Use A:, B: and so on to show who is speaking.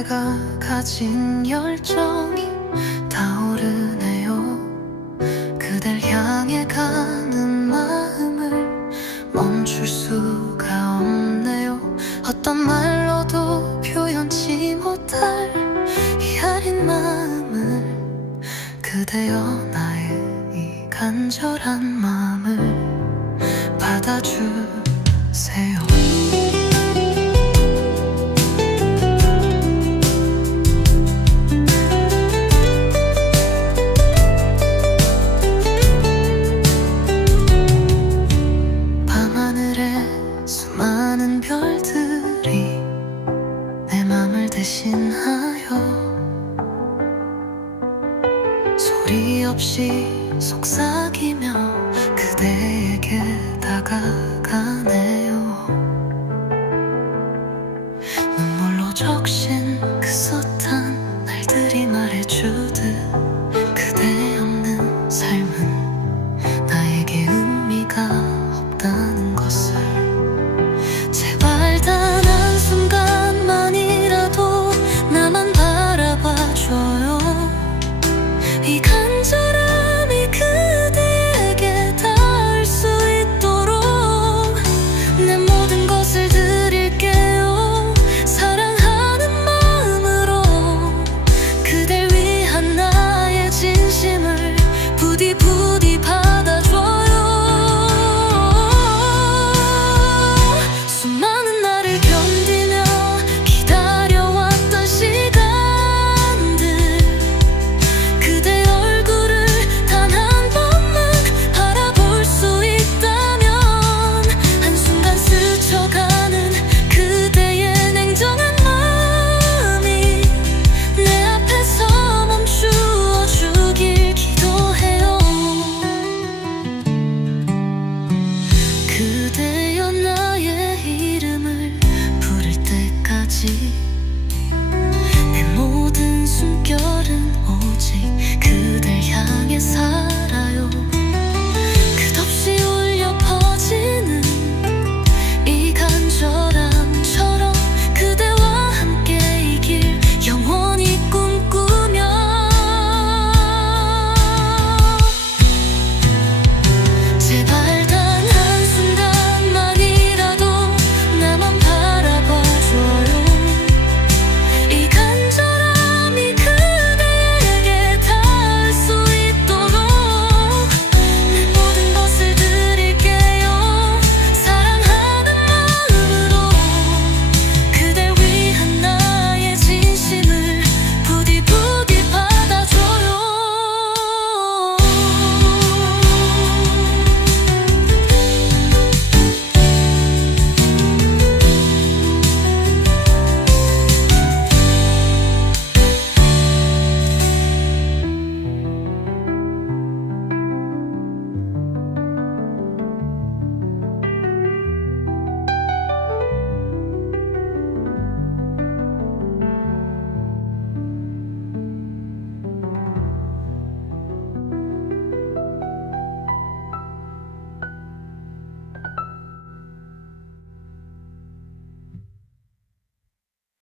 A: 내가 가진 열정이 타오르네요. 그댈 향해 가는 마음을 멈출 수가 없네요. 어떤 말로도 표현치 못할 이 아린 마음을 그대여 나의 이 간절한 마음을 받아주세요 대신하여 소리 없이 속삭이며 그대에게 다가가네요. 눈물로 적신 그손